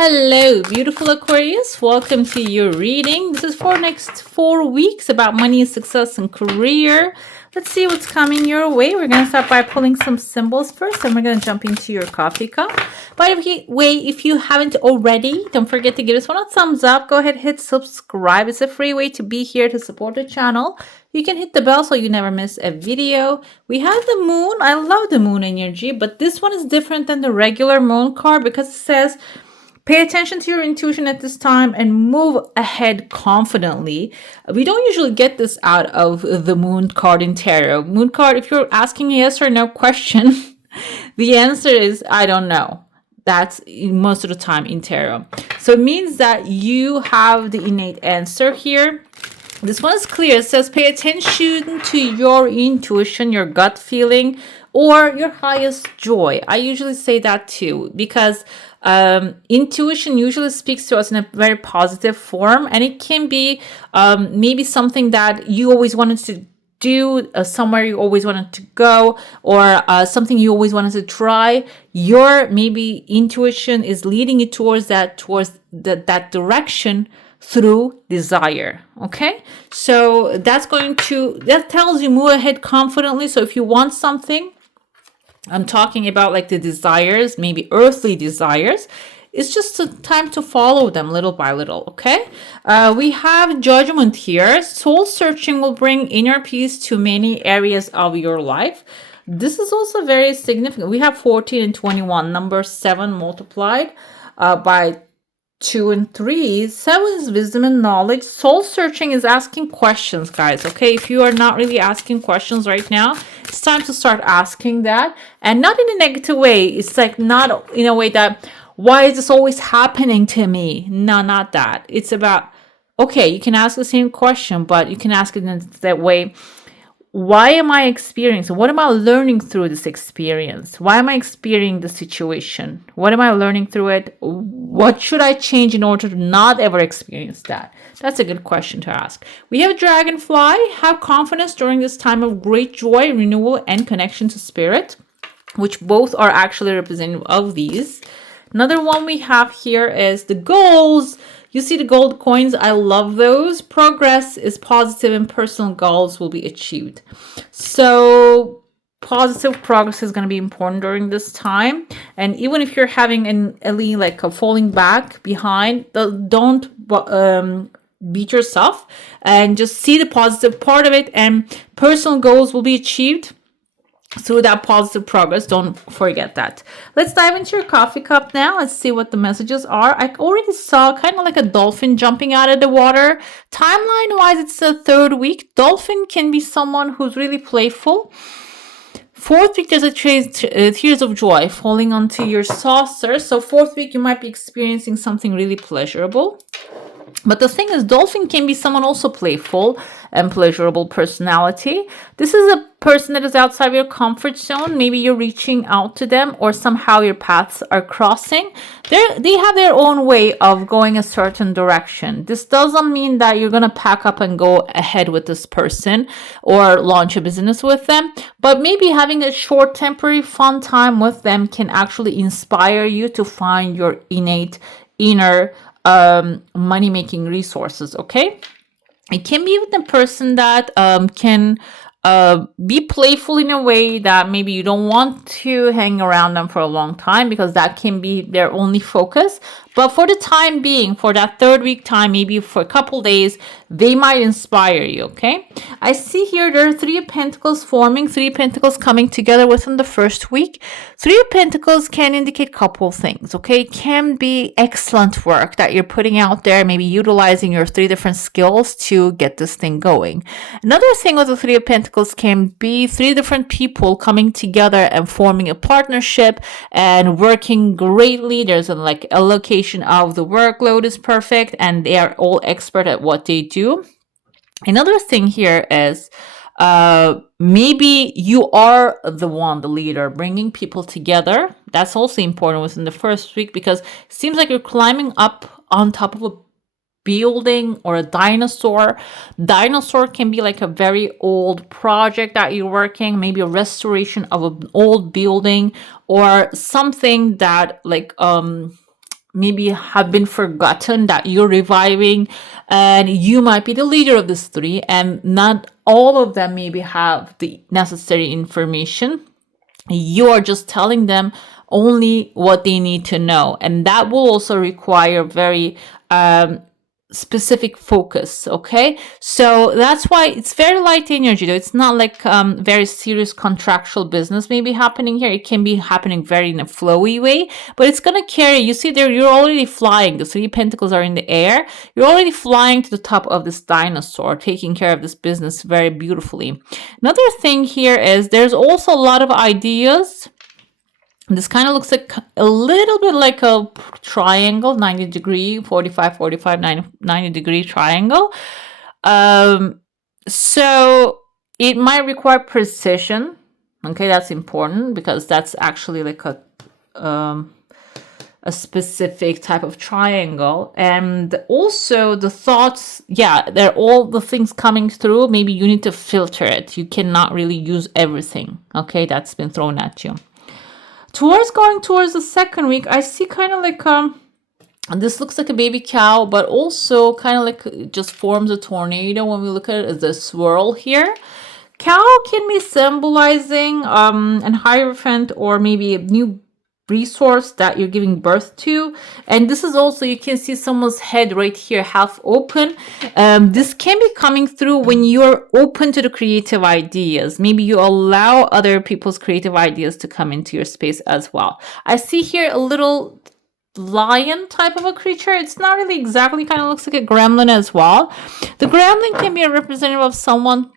Hello, beautiful Aquarius. Welcome to your reading. This is for next 4 weeks about money, success, and career. Let's see what's coming your way. We're going to start by pulling some symbols first, and we're going to jump into your coffee cup. By the way, if you haven't already, don't forget to give this one a thumbs up. Go ahead, hit subscribe. It's a free way to be here to support the channel. You can hit the bell so you never miss a video. We have the moon. I love the moon energy, but this one is different than the regular moon card because it says, pay attention to your intuition at this time and move ahead confidently. We don't usually get this out of the moon card in tarot. Moon card, if you're asking a yes or no question, the answer is, I don't know. That's most of the time in tarot. So it means that you have the innate answer here. This one is clear. It says pay attention to your intuition, your gut feeling, or your highest joy. I usually say that too because intuition usually speaks to us in a very positive form, and it can be maybe something that you always wanted to do, somewhere you always wanted to go, or something you always wanted to try. Your maybe intuition is leading you towards that direction through desire. Okay, so that tells you move ahead confidently. So if you want something, I'm talking about like the desires, maybe earthly desires, it's just a time to follow them little by little. Okay, we have judgment here. Soul searching will bring inner peace to many areas of your life. This is also very significant. We have 14 and 21, number 7 multiplied by 2 and 3. 7 is wisdom and knowledge. Soul searching is asking questions, guys. Okay, if you are not really asking questions right now, it's time to start asking that, and not in a negative way. It's like not in a way that, why is this always happening to me? No, not that. It's about, okay, you can ask the same question, but you can ask it in that way. Why am I experiencing? What am I learning through this experience? Why am I experiencing the situation? What am I learning through it? What should I change in order to not ever experience that? That's a good question to ask. We have dragonfly. Have confidence during this time of great joy, renewal, and connection to spirit, which both are actually representative of these. Another one we have here is the goals. You see the gold coins. I love those. Progress is positive and personal goals will be achieved. So positive progress is going to be important during this time. And even if you're having like a falling back behind, don't beat yourself and just see the positive part of it, and personal goals will be achieved through that positive progress. Don't forget that. Let's dive into your coffee cup now. Let's see what the messages are. I already saw kind of like a dolphin jumping out of the water. Timeline wise, it's the 3rd week. Dolphin can be someone who's really playful. 4th week, there's a tears of joy falling onto your saucer. So 4th week, you might be experiencing something really pleasurable. But the thing is, dolphin can be someone also playful and pleasurable personality. This is a person that is outside of your comfort zone. Maybe you're reaching out to them, or somehow your paths are crossing. They have their own way of going a certain direction. This doesn't mean that you're going to pack up and go ahead with this person or launch a business with them. But maybe having a short, temporary, fun time with them can actually inspire you to find your innate inner money-making resources. Okay, it can be with a person that can be playful in a way that maybe you don't want to hang around them for a long time, because that can be their only focus. But for the time being, for that 3rd week time, maybe for a couple days, they might inspire you. Okay, I see here there are 3 of Pentacles forming, 3 of Pentacles coming together within the 1st week. 3 of Pentacles can indicate a couple things. Okay, it can be excellent work that you're putting out there, maybe utilizing your 3 different skills to get this thing going. Another thing with the 3 of Pentacles can be 3 different people coming together and forming a partnership and working greatly. There's like allocation of the workload is perfect, and they are all expert at what they do. Another thing here is maybe you are the leader, bringing people together. That's also important within the 1st week, because it seems like you're climbing up on top of a building or a dinosaur. Dinosaur can be like a very old project that you're working, maybe a restoration of an old building, or something that like maybe have been forgotten that you're reviving, and you might be the leader of this three, and not all of them maybe have the necessary information. You are just telling them only what they need to know, and that will also require very specific focus. Okay, so that's why it's very light energy, though. It's not like very serious contractual business maybe happening here. It can be happening very in a flowy way, but it's gonna carry. You see there, you're already flying. The three of pentacles are in the air. You're already flying to the top of this dinosaur, taking care of this business very beautifully. Another thing here is there's also a lot of ideas. This kind of looks like a little bit like a triangle, 90 degree, 45, 45, 90 degree triangle. So it might require precision. Okay, that's important because that's actually like a specific type of triangle. And also the thoughts, yeah, they're all the things coming through. Maybe you need to filter it. You cannot really use everything, okay, that's been thrown at you. Going towards the second week, I see kind of like this looks like a baby cow, but also kind of like it just forms a tornado when we look at it as a swirl here. Cow can be symbolizing an hierophant or maybe a new resource that you're giving birth to. And this is also, you can see someone's head right here half open. This can be coming through when you're open to the creative ideas. Maybe you allow other people's creative ideas to come into your space as well. I see here a little lion type of a creature. It's not really exactly, kind of looks like a gremlin as well. The gremlin can be a representative of someone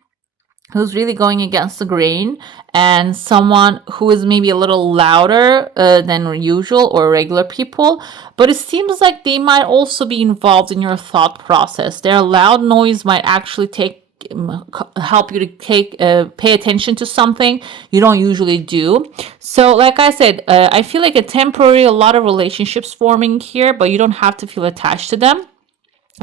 who's really going against the grain, and someone who is maybe a little louder than usual or regular people. But it seems like they might also be involved in your thought process. Their loud noise might actually help you to pay attention to something you don't usually do. So like I said, I feel like a lot of relationships forming here, but you don't have to feel attached to them.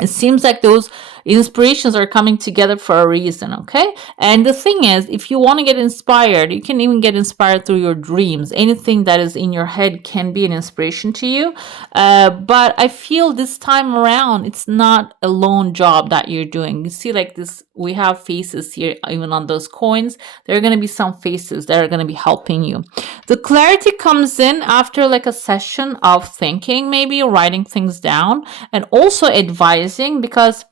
It seems like those inspirations are coming together for a reason, okay? And the thing is, if you want to get inspired, you can even get inspired through your dreams. Anything that is in your head can be an inspiration to you. But I feel this time around, it's not a lone job that you're doing. You see like this, we have faces here, even on those coins. There are going to be some faces that are going to be helping you. The clarity comes in after like a session of thinking, maybe writing things down, and also advising, because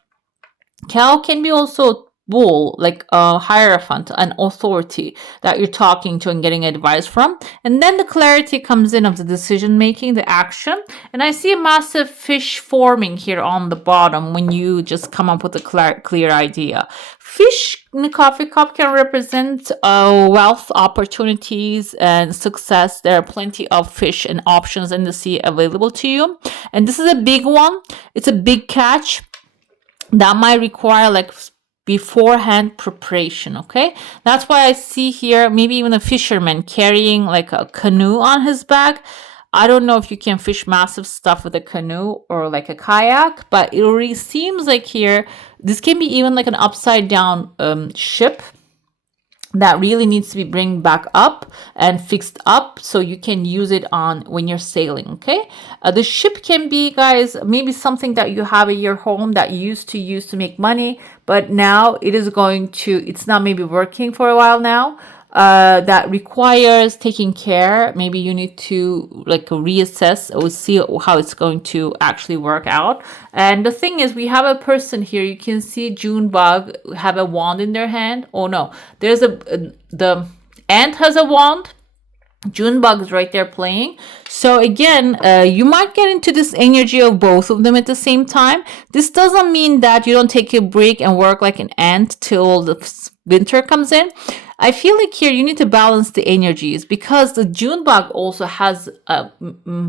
cow can be also bull, like a hierophant, an authority that you're talking to and getting advice from. And then the clarity comes in of the decision making, the action. And I see a massive fish forming here on the bottom when you just come up with a clear idea. Fish in the coffee cup can represent wealth, opportunities, and success. There are plenty of fish and options in the sea available to you. And this is a big one. It's a big catch that might require like beforehand preparation. Okay, that's why I see here maybe even a fisherman carrying like a canoe on his back. I don't know if you can fish massive stuff with a canoe or like a kayak, but it already seems like here this can be even like an upside down ship that really needs to be bring back up and fixed up so you can use it on when you're sailing. Okay, the ship can be, guys, maybe something that you have in your home that you used to use to make money, but now it's not maybe working for a while now. That requires taking care. Maybe you need to like reassess or see how it's going to actually work out. And the thing is, we have a person here. You can see June bug have a wand in their hand. Oh no, there's the ant has a wand. June bug is right there playing. So again, you might get into this energy of both of them at the same time. This doesn't mean that you don't take a break and work like an ant till the winter comes in. I feel like here you need to balance the energies, because the June bug also has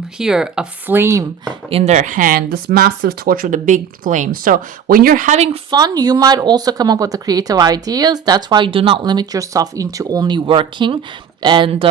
here a flame in their hand, this massive torch with a big flame. So when you're having fun, you might also come up with the creative ideas. That's why you do not limit yourself into only working and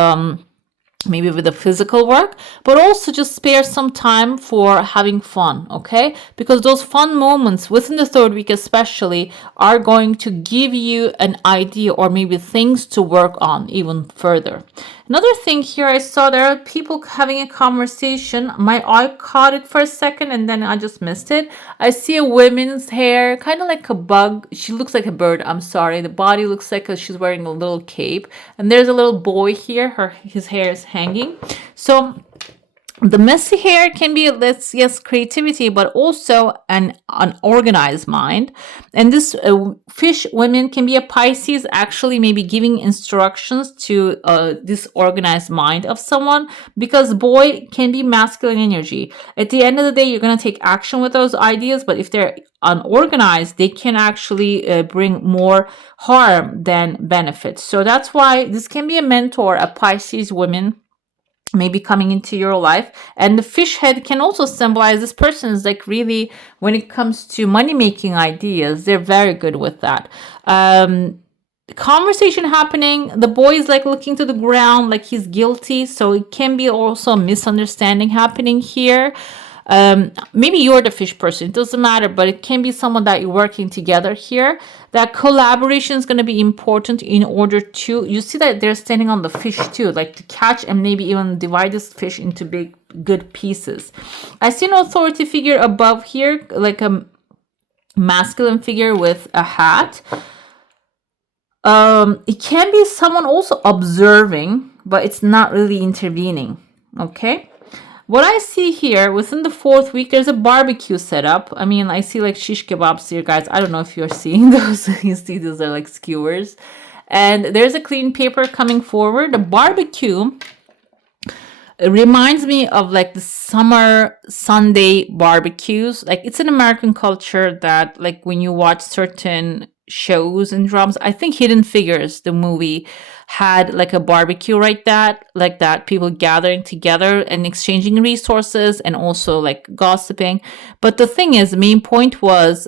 maybe with the physical work, but also just spare some time for having fun, okay? Because those fun moments within the third week especially are going to give you an idea or maybe things to work on even further. Another thing here, I saw there are people having a conversation. My eye caught it for a second and then I just missed it. I see a woman's hair, kind of like a bug. She looks like a bird, I'm sorry. The body looks like she's wearing a little cape. And there's a little boy here. His hair is hanging. So the messy hair can be, yes, creativity, but also an unorganized mind. And this fish women can be a Pisces, actually maybe giving instructions to this organized mind of someone, because boy can be masculine energy. At the end of the day, you're going to take action with those ideas, but if they're unorganized, they can actually bring more harm than benefits. So that's why this can be a mentor, a Pisces woman maybe coming into your life. And the fish head can also symbolize this person is like really, when it comes to money making ideas, they're very good with that. Conversation happening, the boy is like looking to the ground like he's guilty, so it can be also a misunderstanding happening here. Maybe you're the fish person, it doesn't matter, but it can be someone that you're working together here. That collaboration is going to be important in order to, you see that they're standing on the fish too, like to catch and maybe even divide this fish into big good pieces. I see an authority figure above here, like a masculine figure with a hat. It can be someone also observing, but it's not really intervening. Okay. What I see here, within the fourth week, there's a barbecue set up. I mean, I see like shish kebabs here, guys. I don't know if you're seeing those. You see those are like skewers. And there's a clean paper coming forward. The barbecue reminds me of like the summer Sunday barbecues. Like it's an American culture that like when you watch certain shows and dramas, I think Hidden Figures, the movie, had like a barbecue like that, people gathering together and exchanging resources and also like gossiping. But the thing is, the main point was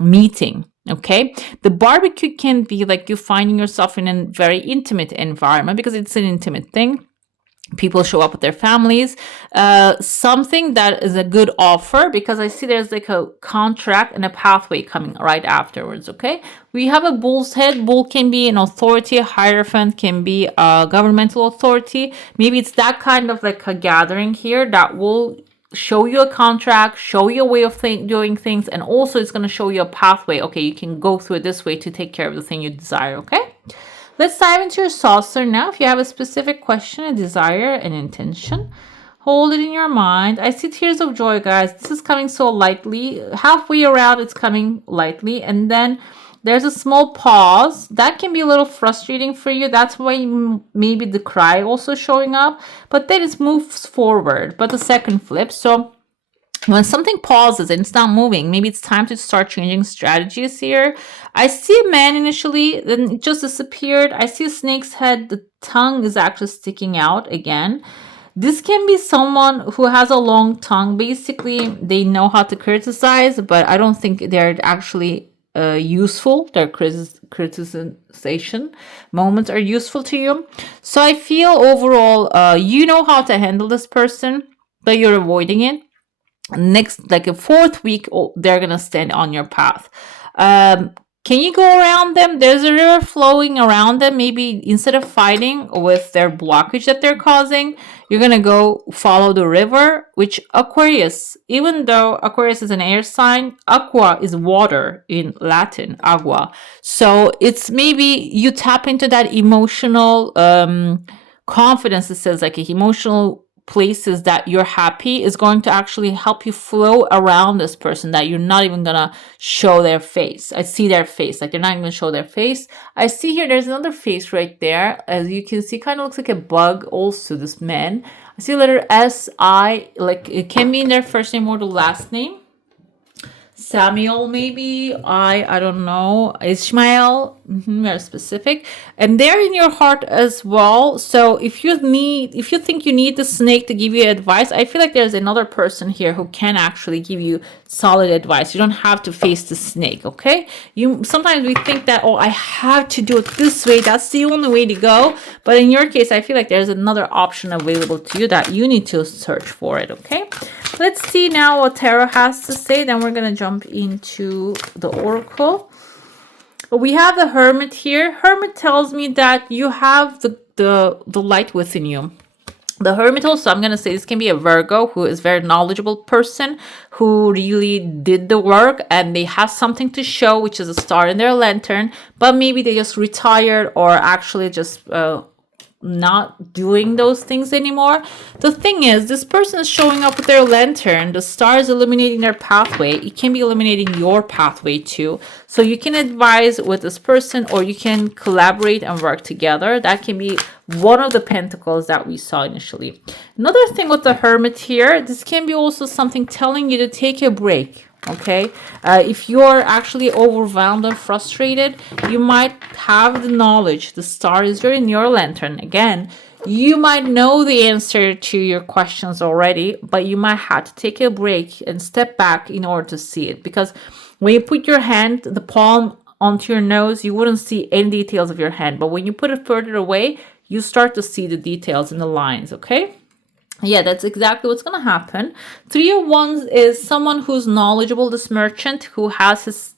meeting. Okay, the barbecue can be like you finding yourself in a very intimate environment because it's an intimate thing. People show up with their families. Something that is a good offer, because I see there's like a contract and a pathway coming right afterwards. Okay, we have a bull's head. Bull can be an authority, a hierophant can be a governmental authority. Maybe it's that kind of like a gathering here that will show you a contract, show you a way of doing things, and also it's going to show you a pathway. Okay, you can go through it this way to take care of the thing you desire. Okay, let's dive into your saucer now. If you have a specific question, a desire, an intention, hold it in your mind. I see tears of joy, guys. This is coming so lightly. Halfway around, it's coming lightly. And then there's a small pause. That can be a little frustrating for you. That's why maybe the cry also showing up. But then it moves forward. But the second flip. So when something pauses and it's not moving, maybe it's time to start changing strategies here. I see a man initially, then it just disappeared. I see a snake's head. The tongue is actually sticking out again. This can be someone who has a long tongue. Basically, they know how to criticize, but I don't think they're actually useful. Their criticization moments are useful to you. So I feel overall, you know how to handle this person, but you're avoiding it. Next, like a fourth week, they're gonna stand on your path. Can you go around them? There's a river flowing around them. Maybe instead of fighting with their blockage that they're causing, you're gonna go follow the river. Which Aquarius, even though Aquarius is an air sign, aqua is water in Latin, agua. So it's maybe you tap into that emotional confidence. It says like an emotional places that you're happy is going to actually help you flow around this person, that you're not even gonna show their face. I see their face, like they're not even gonna show their face. I see here there's another face right there, as you can see, kind of looks like a bug also, this man. I see letter S-I, like it can be in their first name or the last name. Samuel, maybe I don't know, Ishmael, very specific, and they're in your heart as well. So if you think you need the snake to give you advice, I feel like there's another person here who can actually give you solid advice. You don't have to face the snake. Okay, you sometimes we think that, oh, I have to do it this way, that's the only way to go, but in your case I feel like there's another option available to you that you need to search for it. Okay, let's see now what tarot has to say, then we're going to jump into the oracle. We have the Hermit here. Hermit tells me that you have the light within you. The Hermit also, I'm going to say this can be a Virgo who is very knowledgeable person who really did the work and they have something to show, which is a star in their lantern, but maybe they just retired or actually just not doing those things anymore. The thing is, this person is showing up with their lantern. The star is illuminating their pathway. It can be illuminating your pathway too. So you can advise with this person or you can collaborate and work together. That can be one of the pentacles that we saw initially. Another thing with the Hermit here, this can be also something telling you to take a break. Okay, if you're actually overwhelmed and frustrated, you might have the knowledge. The star is in your lantern. Again, you might know the answer to your questions already, but you might have to take a break and step back in order to see it. Because when you put your hand, the palm onto your nose, you wouldn't see any details of your hand. But when you put it further away, you start to see the details in the lines. Okay. Yeah, that's exactly what's going to happen. 3 of Wands is someone who's knowledgeable, this merchant who has his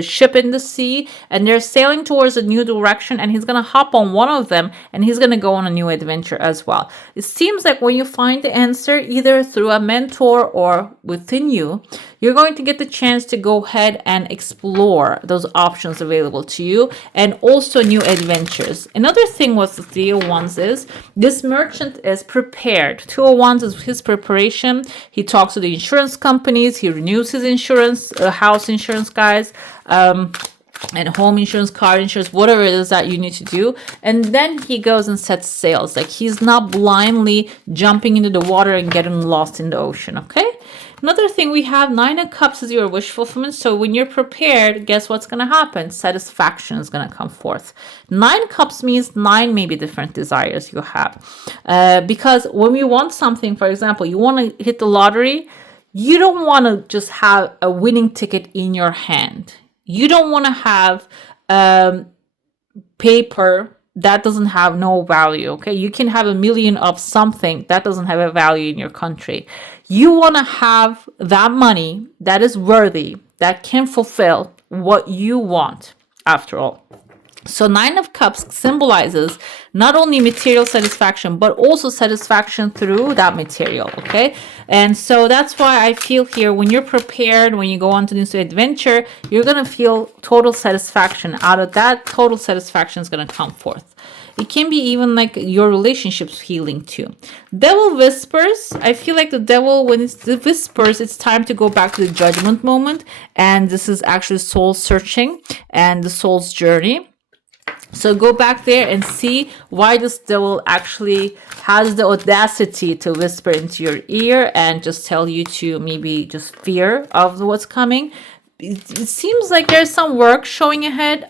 ship in the sea and they're sailing towards a new direction, and he's going to hop on one of them and he's going to go on a new adventure as well. It seems like when you find the answer either through a mentor or within you, you're going to get the chance to go ahead and explore those options available to you and also new adventures. Another thing with the 3 of Wands is this merchant is prepared. 2 of Wands is his preparation. He talks to the insurance companies. He renews his insurance, house insurance, guys, and home insurance, car insurance, whatever it is that you need to do. And then he goes and sets sails. Like, he's not blindly jumping into the water and getting lost in the ocean. Okay. Another thing we have, 9 of Cups is your wish fulfillment. So when you're prepared, guess what's going to happen? Satisfaction is going to come forth. 9 Cups means 9 maybe different desires you have. Because when we want something, for example, you want to hit the lottery, you don't want to just have a winning ticket in your hand. You don't want to have paper that doesn't have no value. Okay, you can have 1 million of something that doesn't have a value in your country. You want to have that money that is worthy, that can fulfill what you want after all. So 9 of Cups symbolizes not only material satisfaction, but also satisfaction through that material, okay? And so that's why I feel here, when you're prepared, when you go on to this adventure, you're going to feel total satisfaction. Out of that, total satisfaction is going to come forth. It can be even like your relationships healing too. Devil whispers. I feel like the devil, when it's the whispers, it's time to go back to the judgment moment. And this is actually soul searching and the soul's journey. So go back there and see why this devil actually has the audacity to whisper into your ear and just tell you to maybe just fear of what's coming. It seems like there's some work showing ahead.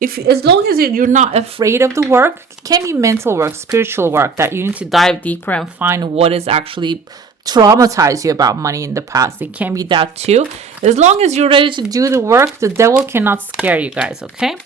As long as you're not afraid of the work, it can be mental work, spiritual work, that you need to dive deeper and find what is actually traumatized you about money in the past. It can be that too. As long as you're ready to do the work, the devil cannot scare you guys, okay?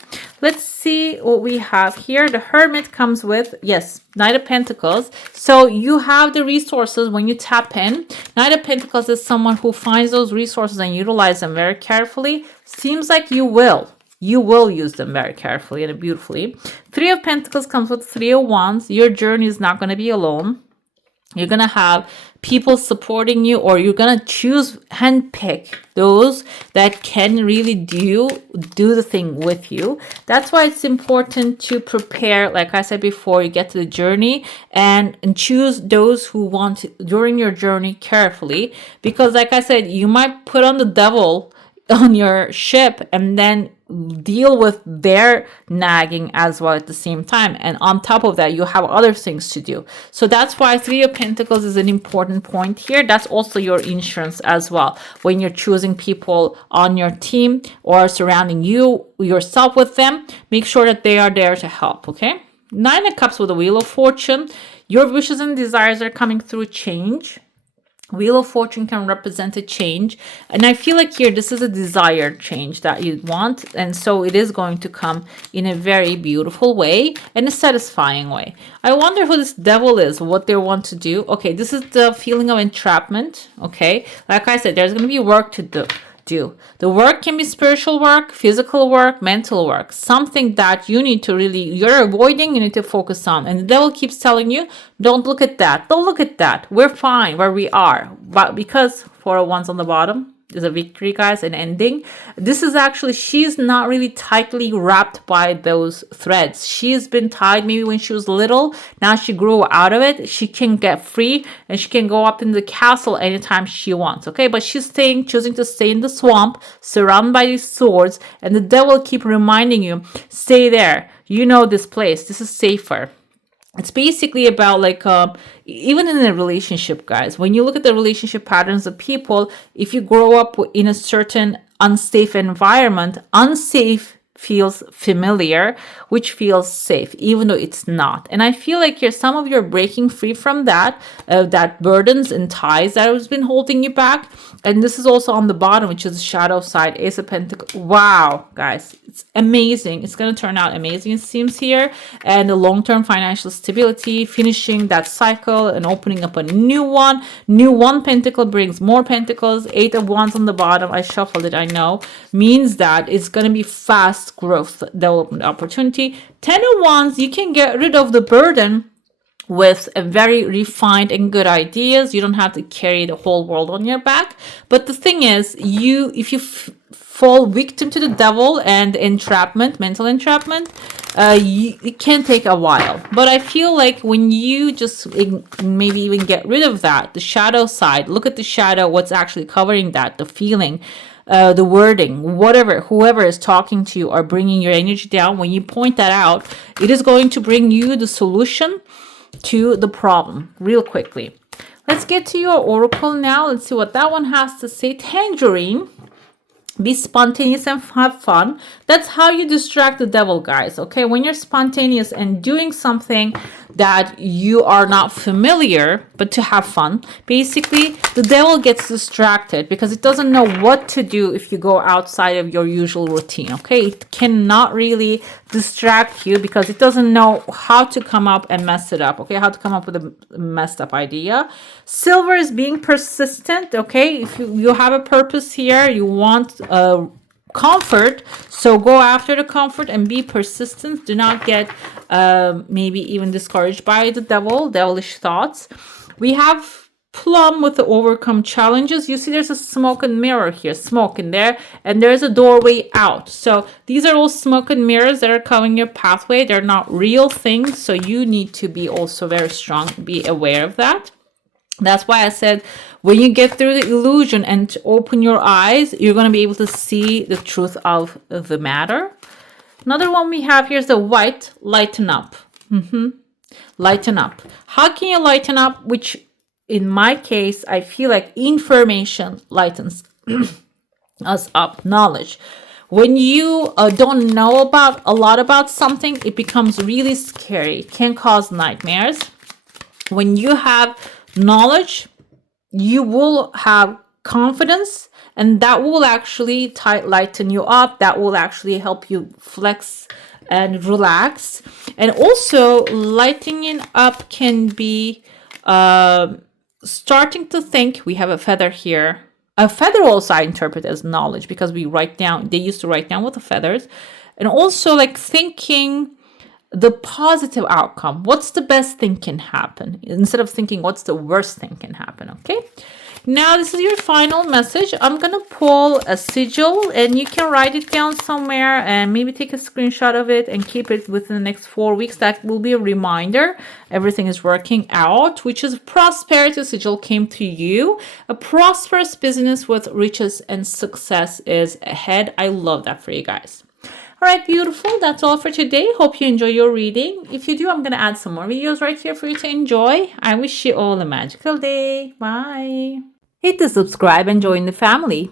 Let's see what we have here. The Hermit comes with, yes, Knight of Pentacles. So you have the resources when you tap in. Knight of Pentacles is someone who finds those resources and utilize them very carefully. Seems like you will. You will use them very carefully and beautifully. 3 of Pentacles comes with 3 of Wands. Your journey is not going to be alone. You're going to have people supporting you, or you're going to handpick those that can really do the thing with you. That's why it's important to prepare, like I said before, you get to the journey and choose those who want during your journey carefully. Because like I said, you might put on the devil on your ship and then deal with their nagging as well at the same time. And on top of that, you have other things to do. So that's why Three of Pentacles is an important point here. That's also your insurance as well. When you're choosing people on your team or surrounding yourself with them, make sure that they are there to help, okay? Nine of Cups with the Wheel of Fortune. Your wishes and desires are coming through change. Wheel of Fortune can represent a change. And I feel like here, this is a desired change that you want. And so it is going to come in a very beautiful way and a satisfying way. I wonder who this devil is, what they want to do. Okay, this is the feeling of entrapment. Okay, like I said, there's going to be work to do. The work can be spiritual work, physical work, mental work, something that you need to really, you're avoiding, you need to focus on. And the devil keeps telling you, don't look at that. Don't look at that. We're fine where we are. But because 4 of Wands on the bottom is a victory, guys, an ending. This is actually, she's not really tightly wrapped by those threads. She's been tied maybe when she was little. Now she grew out of it. She can get free and she can go up in the castle anytime she wants, okay? But she's choosing to stay in the swamp, surrounded by these swords, and the devil keep reminding you, stay there. You know this place. This is safer. It's basically about like, even in a relationship, guys, when you look at the relationship patterns of people, if you grow up in a certain unsafe environment, unsafe feels familiar, which feels safe, even though it's not. And I feel like here, some of you are breaking free from that burdens and ties that has been holding you back. And this is also on the bottom, which is the shadow side, Ace of Pentacles. Wow, guys, it's amazing. It's going to turn out amazing, it seems here. And the long-term financial stability, finishing that cycle and opening up a new one. New one pentacle brings more pentacles. 8 of Wands on the bottom, I shuffled it, I know, means that it's going to be fast growth development opportunity. 10 of Wands, you can get rid of the burden with a very refined and good ideas. You don't have to carry the whole world on your back. But the thing is, if you fall victim to the devil and entrapment, mental entrapment, it can take a while. But I feel like when you just maybe even get rid of that, the shadow side, look at the shadow, what's actually covering that, the feeling, the wording, whoever is talking to you or bringing your energy down, when you point that out, it is going to bring you the solution to the problem real quickly. Let's get to your oracle now. Let's see what that one has to say. Tangerine. Be spontaneous and have fun. That's how you distract the devil, guys. Okay, when you're spontaneous and doing something that you are not familiar, but to have fun, basically the devil gets distracted because it doesn't know what to do if you go outside of your usual routine. Okay, it cannot really distract you because it doesn't know how to come up and mess it up. Okay, how to come up with a messed up idea. Silver is being persistent. Okay, if you have a purpose here, you want comfort, so go after the comfort and be persistent. Do not get maybe even discouraged by the devilish thoughts. We have Plum with the overcome challenges. You see there's a smoke and mirror here, smoke in there, and there's a doorway out. So these are all smoke and mirrors that are covering your pathway. They're not real things, so you need to be also very strong, be aware of that. That's why I said when you get through the illusion and open your eyes, you're going to be able to see the truth of the matter. Another one we have here is the white, lighten up. Lighten up. How can you lighten up? Which in my case, I feel like information lightens us up, knowledge. When you don't know a lot about something, it becomes really scary. It can cause nightmares. When you have knowledge, you will have confidence, and that will actually lighten you up. That will actually help you flex and relax. And also lightening up can be starting to think. We have a feather here. A feather also I interpret as knowledge because we write down, they used to write down with the feathers. And also like thinking the positive outcome. What's the best thing can happen? Instead of thinking what's the worst thing can happen, okay? Now, this is your final message. I'm going to pull a sigil and you can write it down somewhere and maybe take a screenshot of it and keep it within the next 4 weeks. That will be a reminder everything is working out, which is prosperity sigil came to you. A prosperous business with riches and success is ahead. I love that for you guys. All right, beautiful. That's all for today. Hope you enjoy your reading. If you do, I'm going to add some more videos right here for you to enjoy. I wish you all a magical day. Bye. Hit the subscribe and join the family.